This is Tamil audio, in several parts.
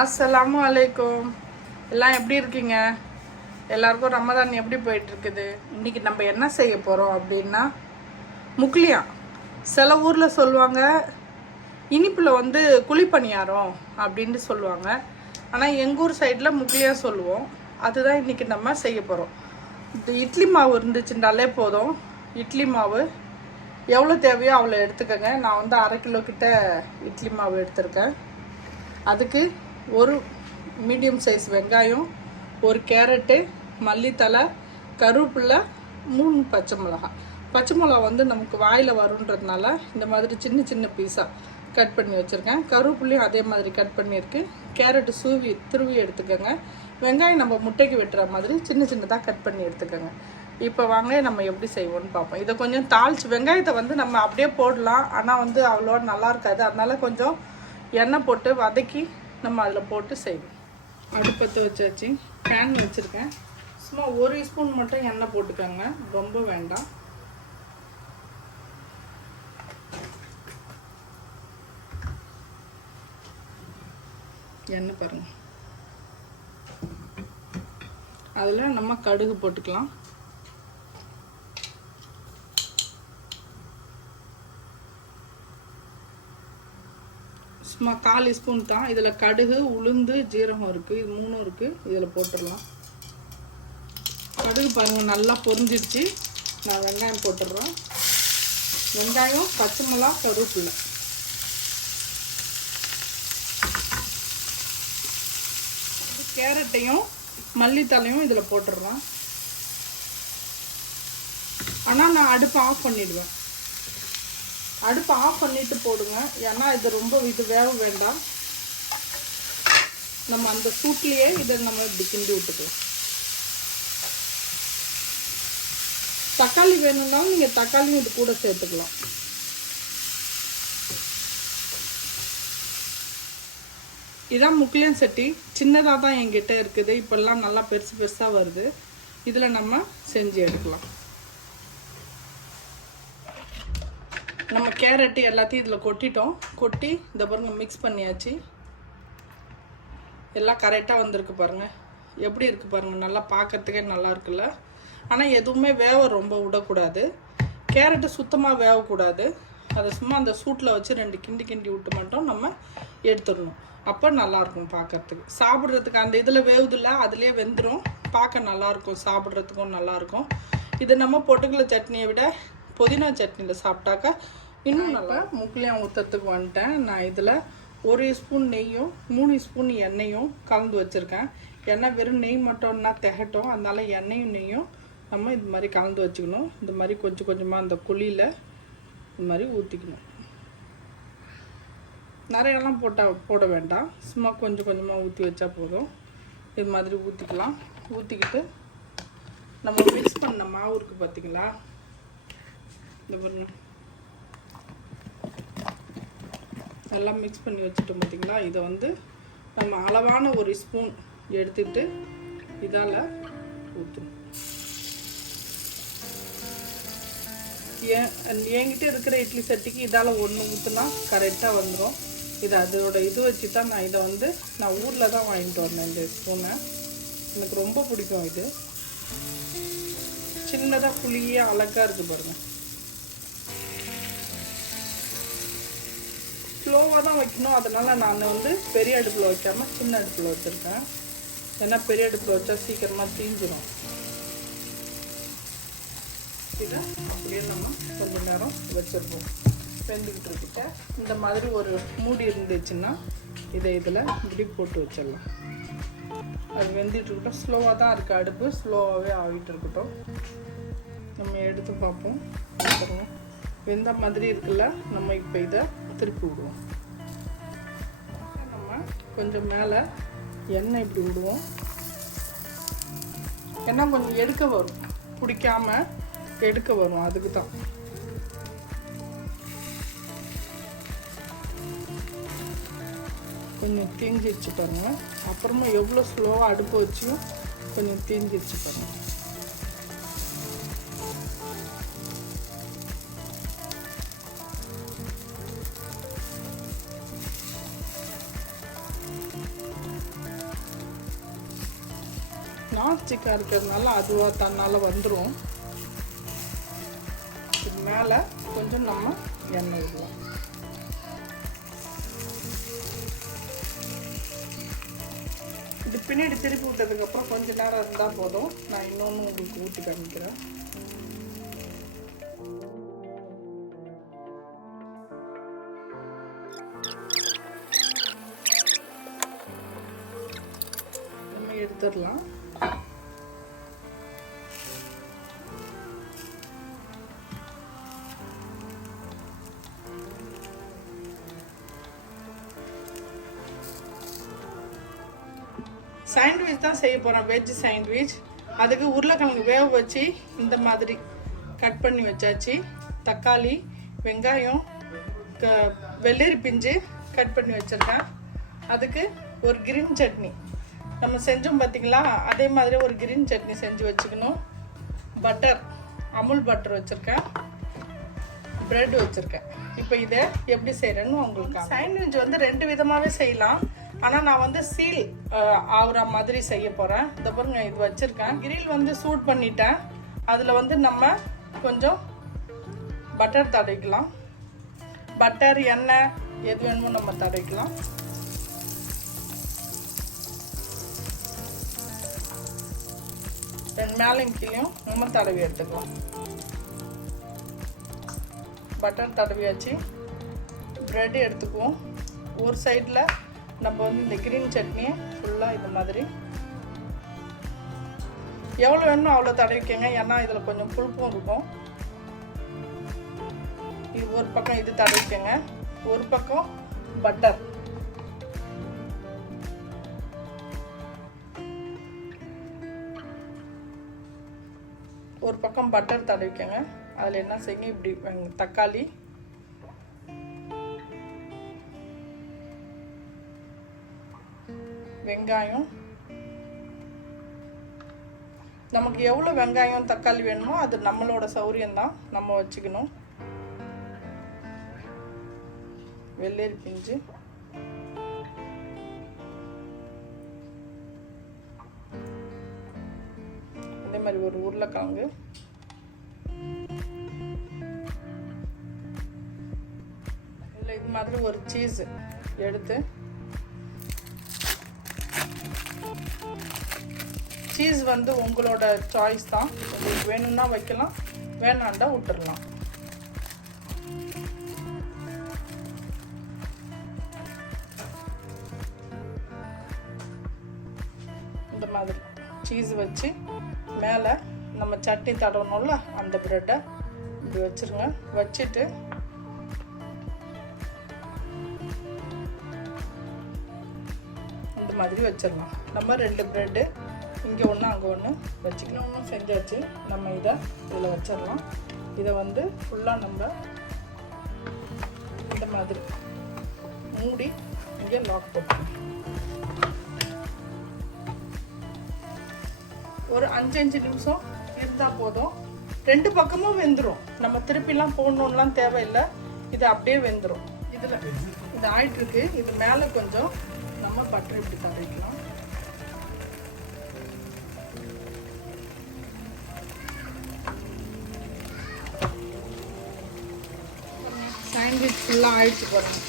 அஸ்ஸலாமு அலைக்கும். எல்லாம் எப்படி இருக்கீங்க? எல்லாருக்கும் ரமதான் எப்படி போயிட்டுருக்குது? இன்றைக்கி நம்ம என்ன செய்ய போகிறோம் அப்படின்னா முக்லியா. சில ஊரில் சொல்லுவாங்க இனிப்பில் வந்து குழிப்பணியாரம் அப்படின்ட்டு சொல்லுவாங்க. ஆனால் எங்கள் ஊர் சைடில் முக்லியா சொல்லுவோம். அதுதான் இன்றைக்கி நம்ம செய்ய போகிறோம். இந்த இட்லி மாவு இருந்துச்சுட்டாலே போதும். இட்லி மாவு எவ்வளோ தேவையோ அவ்வளோ எடுத்துக்கோங்க. நான் வந்து 1/2 கிலோ கிட்ட இட்லி மாவு எடுத்திருக்கேன். அதுக்கு ஒரு மீடியம் சைஸ் வெங்காயம், ஒரு கேரட்டு, மல்லித்தலை, கருவேப்பிலை, 3 பச்சை மிளகாய். பச்சை மிளகா வந்து நமக்கு வாயில் வருன்றதுனால இந்த மாதிரி சின்ன சின்ன பீஸாக கட் பண்ணி வச்சுருக்கேன். கருவேப்பிலையும் அதே மாதிரி கட் பண்ணியிருக்கு. கேரட்டு துருவி எடுத்துக்கோங்க. வெங்காயம் நம்ம முட்டைக்கு வெட்டுற மாதிரி சின்ன சின்னதாக கட் பண்ணி எடுத்துக்கோங்க. இப்போ வாங்க நம்ம எப்படி செய்வோம்னு பார்ப்போம். இதை கொஞ்சம் தாளித்து, வெங்காயத்தை வந்து நம்ம அப்படியே போடலாம், ஆனால் வந்து அவ்வளோவா நல்லா இருக்காது. அதனால கொஞ்சம் எண்ணெய் போட்டு வதக்கி நம்ம அதில் போட்டு செய்வோம். அடுப்பத்தை வச்சாச்சு, பேன் வச்சுருக்கேன். சும்மா 1 ஸ்பூன் மட்டும் எண்ணெய் போட்டுக்கோங்க, ரொம்ப வேண்டாம். எண்ணெய் பாருங்க. அதில் நம்ம கடுகு போட்டுக்கலாம். சும்மா 1/4 ஸ்பூன் தான். இதில் கடுகு, உளுந்து, ஜீரகம் இருக்குது. இது 3 இருக்குது. இதில் போட்டுடலாம். கடுகு பாருங்கள் நல்லா பொரிஞ்சிடுச்சு. நான் வெங்காயம் போட்டுடுறேன். வெங்காயம், பச்சை மிளகா, கருவேப்பிலை. கேரட்டையும் மல்லித்தலையும் இதில் போட்டுடுறேன். ஆனால் நான் அடுப்பை ஆஃப் பண்ணிடுவேன். அடுப்பை ஆஃப் பண்ணிட்டு போடுங்க, ஏன்னா இது வேக வேண்டாம். நம்ம அந்த சூட்லேயே இதை நம்ம இப்படி கிண்டி விட்டுக்கலாம். தக்காளி வேணும்னாலும் நீங்கள் தக்காளியும் இது கூட சேர்த்துக்கலாம். இதான் முக்லியன் சட்டி. சின்னதாக தான் என்கிட்ட இருக்குது. இப்போல்லாம் நல்லா பெருசு பெருசாக வருது. இதில் நம்ம செஞ்சு எடுக்கலாம். நம்ம கேரட்டு எல்லாத்தையும் இதில் கொட்டிட்டோம். கொட்டி இந்த பாருங்க மிக்ஸ் பண்ணியாச்சு. எல்லாம் கரெக்டாக வந்திருக்கு பாருங்கள். எப்படி இருக்குது பாருங்கள், நல்லா பார்க்கறதுக்கே நல்லா இருக்குல்ல. ஆனால் எதுவுமே ரொம்ப விடக்கூடாது. கேரட்டு சுத்தமாக வேகக்கூடாது. அதை சும்மா அந்த சூட்டில் வச்சு 2 கிண்டி விட்டு மட்டும் நம்ம எடுத்துடணும். அப்போ நல்லாயிருக்கும் பார்க்குறதுக்கு. சாப்பிட்றதுக்கு அந்த இதில் வேவுதில்ல, அதுலேயே வெந்துடும். பார்க்க நல்லாயிருக்கும், சாப்பிட்றதுக்கும் நல்லாயிருக்கும். இது நம்ம பொட்டுக்கடலை சட்னியை விட புதினா சட்னியில் சாப்பிட்டாக்கா இன்னும் நல்லா. முக்லியா ஊற்றுறதுக்கு வந்துட்டேன். நான் இதில் 1 ஸ்பூன் நெய்யும் 3 ஸ்பூன் எண்ணெயும் கலந்து வச்சுருக்கேன். எண்ணெய் வெறும் நெய் மட்டும்னா திகட்டும். அதனால எண்ணெயும் நெய்யும் நம்ம இது மாதிரி கலந்து வச்சுக்கணும். இந்த மாதிரி கொஞ்சம் கொஞ்சமாக அந்த குழியில் இது மாதிரி ஊற்றிக்கணும். நிறையெல்லாம் போட வேண்டாம். சும்மா கொஞ்சம் கொஞ்சமாக ஊற்றி வச்சா போதும். இது மாதிரி ஊற்றிக்கலாம். ஊற்றிக்கிட்டு நம்ம மிக்ஸ் பண்ண மாவு இருக்குது பார்த்திங்களா, இந்த பாருங்க, எல்லாம் மிக்ஸ் பண்ணி வச்சுட்டோம் பார்த்திங்களா. இதை வந்து நம்ம அளவான 1 ஸ்பூன் எடுத்துட்டு இதால் ஊற்றணும். என்கிட்ட இருக்கிற இட்லி சட்டிக்கு இதால் 1 ஊற்றுனா கரெக்டாக வந்துடும். இது அதோட இது வச்சு தான் நான் இதை வந்து நான் ஊரில் தான் வாங்கிட்டு வந்தேன். இந்த ஸ்பூனை எனக்கு ரொம்ப பிடிக்கும். இது சின்னதாக புளியே அழகாக இருக்குது பாருங்கள். ஸ்லோவாக தான் வைக்கணும். அதனால் நான் வந்து பெரிய அடுப்பில் வைக்காமல் சின்ன அடுப்பில் வச்சுருக்கேன். ஏன்னா பெரிய அடுப்பில் வச்சா சீக்கிரமாக தீஞ்சிடும். இதை அப்படியே நம்ம கொஞ்சம் நேரம் வச்சுருப்போம். வெந்துக்கிட்டு இருக்கிட்ட இந்த மாதிரி ஒரு மூடி இருந்துச்சுன்னா இதை இதில் இப்படி போட்டு வச்சிடலாம். அது வெந்துட்டு இருக்கட்டும். ஸ்லோவாக தான் இருக்குது அடுப்பு, ஸ்லோவாகவே ஆகிட்டு இருக்கட்டும். நம்ம எடுத்து பார்ப்போம். வெந்த மாதிரி இருக்குல்ல, நம்ம இப்போ இதை திருப்பி விடுவோம். நம்ம கொஞ்சம் மேலே எண்ணெய் இப்படி விடுவோம். எண்ணெய் கொஞ்சம் எடுக்க வரும், பிடிக்காம எடுக்க வரும். அதுக்கு தான் கொஞ்சம் தீஞ்சிடுச்சு பாருங்க. அப்புறமா எவ்வளோ ஸ்லோவாக அடுப்பு வச்சியும் கொஞ்சம் தீஞ்சிடுச்சு பாருங்க. நான்ஸ்டிக்காக இருக்கிறதுனால அதுவாக தன்னால் வந்துடும். இது மேலே கொஞ்சம் நம்ம எண்ணெய் விடுவோம். இது பின்னாடி திருப்பி விட்டதுக்கப்புறம் கொஞ்சம் நேரம் இருந்தால் போதும். நான் இன்னொன்று உங்களுக்கு ஊற்றி காமிக்கிறேன். நம்ம எடுத்துடலாம். சாண்ட்விச் தான் செய்ய போகிறோம், வெஜ் சாண்ட்விச். அதுக்கு உருளைக்கிழங்கு வேக வச்சு இந்த மாதிரி கட் பண்ணி வச்சாச்சு. தக்காளி, வெங்காயம், வெள்ளரி பிஞ்சு கட் பண்ணி வச்சுருக்கேன். அதுக்கு ஒரு கிரீன் சட்னி நம்ம செஞ்சோம் பார்த்திங்களா, அதே மாதிரி ஒரு கிரீன் சட்னி செஞ்சு வச்சுக்கணும். பட்டர், அமுல் பட்டர் வச்சுருக்கேன். ப்ரெட் வச்சுருக்கேன். இப்போ இதை எப்படி செய்கிறேன்னு உங்களுக்கு. சாண்ட்விச் வந்து 2 விதமாகவே செய்யலாம். ஆனால் நான் வந்து சீல் ஆகுற மாதிரி செய்ய போகிறேன். இந்த பாருங்க, இது வச்சுருக்கேன். கிரில் வந்து சூட் பண்ணிட்டேன். அதில் வந்து நம்ம கொஞ்சம் பட்டர் தடவிக்கலாம். பட்டர், எண்ணெய் எது வேணுமோ நம்ம தடவிக்கலாம். மேலையும் கீழையும் நம்ம தடவி எடுத்துக்கலாம். பட்டர் தடவியாச்சு. ப்ரெட் எடுத்துக்குவோம். ஒரு சைடில் நம்ம வந்து இந்த கிரீன் சட்னியை ஃபுல்லாக இந்த மாதிரி எவ்வளோ வேணுமோ அவ்வளோ தடவிக்கங்க. ஏன்னா இதில் கொஞ்சம் புளிப்பும் இருக்கும். இது ஒரு பக்கம் இது தடவிக்கங்க. ஒரு பக்கம் பட்டர், ஒரு பக்கம் பட்டர் தடவிக்கங்க. அதில் என்ன செய்யுங்க, இப்படி தக்காளி, வெங்காயம், நமக்கு எவ்வளோ வெங்காயம் தக்காளி வேணுமோ அது நம்மளோட சௌரியம்தான், நம்ம வச்சுக்கணும். வெள்ளரி பிஞ்சு, அதே மாதிரி ஒரு உருளைக்கிழங்கு, இல்லை இது மாதிரி ஒரு சீஸ் எடுத்து, சீஸ் வந்து உங்களோட சாய்ஸ் தான். உங்களுக்கு வேணும்னா வைக்கலாம், வேணாண்டா விட்டுடலாம். இந்த மாதிரி சீஸ் வச்சு மேலே நம்ம சட்னி தடவணும்ல அந்த ப்ரெட்டை இப்படி வச்சுருங்க. வச்சுட்டு இந்த மாதிரி வச்சிடலாம். நம்ம 2 ப்ரெட்டு இங்கே ஒன்று அங்கே ஒன்று வச்சுக்கலாம். ஒன்றும் செஞ்சாச்சு. நம்ம இதை இதில் வச்சிடலாம். இதை வந்து ஃபுல்லாக நம்ம இந்த மாதிரி மூடி இங்கே லாக் போட்டுக்கலாம். ஒரு 5 நிமிஷம் இருந்தால் போதும். 2 பக்கமும் வெந்துடும். நம்ம திருப்பிலாம் போடணும்லாம் தேவையில்லை. இது அப்படியே வெந்துடும். இதில் இது ஆயிட்டுருக்கு. இது மேலே கொஞ்சம் நம்ம பட்டர் இப்படி தடவிக்கலாம். சாண்ட்விச் ஃபுல்லாக ஆயிடுச்சு பாருங்க.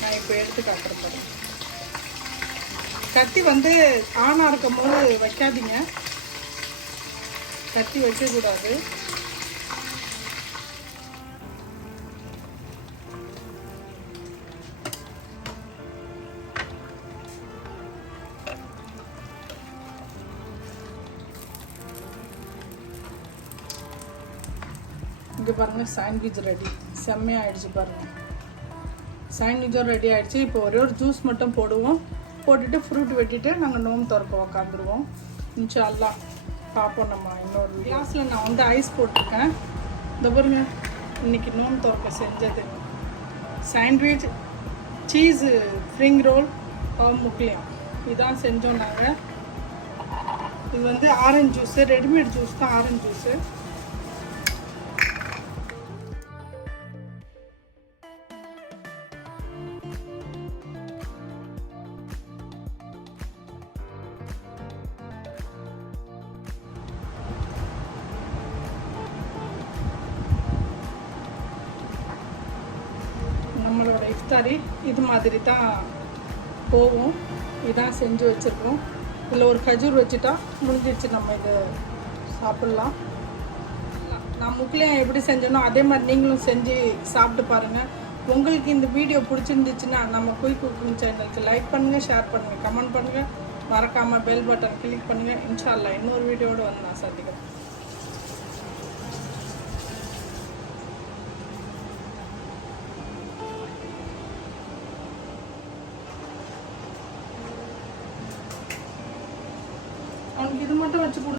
நான் இப்போ எடுத்து காட்டுறேன். கத்தி வந்து ஆனாக இருக்கும் போது வைக்காதீங்க. கத்தி வைக்கக்கூடாது. இங்கே பாருங்கள், சாண்ட்விச் ரெடி. செம்மையாக ஆயிடுச்சு பாருங்கள். சாண்ட்விச்சும் ரெடி ஆகிடுச்சு. இப்போ ஒரே ஒரு ஜூஸ் மட்டும் போடுவோம். போட்டுட்டு ஃப்ரூட் வெட்டிட்டு நாங்கள் நோம்பு திறக்க உக்காந்துருவோம். இன்ஷா அல்லாஹ் பார்ப்போம். நம்ம இன்னொரு கிளாஸில் நான் வந்து ஐஸ் போட்டிருக்கேன். இந்த பாருங்க, இன்றைக்கி நோம்பு திறக்க செஞ்சது சாண்ட்விச், சீஸு ஸ்ப்ரிங் ரோல், முக்லியா இதுதான் செஞ்சோம் நாங்கள். இது வந்து ஆரஞ்சு ஜூஸு, ரெடிமேட் ஜூஸ் தான் ஆரஞ்சு ஜூஸு. இஃப்தாரி இது மாதிரி தான் போகும். இதான் செஞ்சு வச்சுருக்கோம். இதில் ஒரு கஜூர் வச்சுட்டா முடிஞ்சிடுச்சு. நம்ம இதை சாப்பிட்லாம். நான் முக்லியா எப்படி செஞ்சேனோ அதே மாதிரி நீங்களும் செஞ்சு சாப்பிட்டு பாருங்கள். உங்களுக்கு இந்த வீடியோ பிடிச்சிருந்துச்சுன்னா நம்ம குயிக் குக்கிங் சேனலுக்கு லைக் பண்ணுங்கள், ஷேர் பண்ணுங்கள், கமெண்ட் பண்ணுங்கள். மறக்காமல் பெல் பட்டன் கிளிக் பண்ணுங்கள். இன்ஷா அல்லாஹ் இன்னொரு வீடியோடு வந்து நான் சந்திக்கிறேன். அவனுக்கு இது மட்டும் வச்சு கொடு.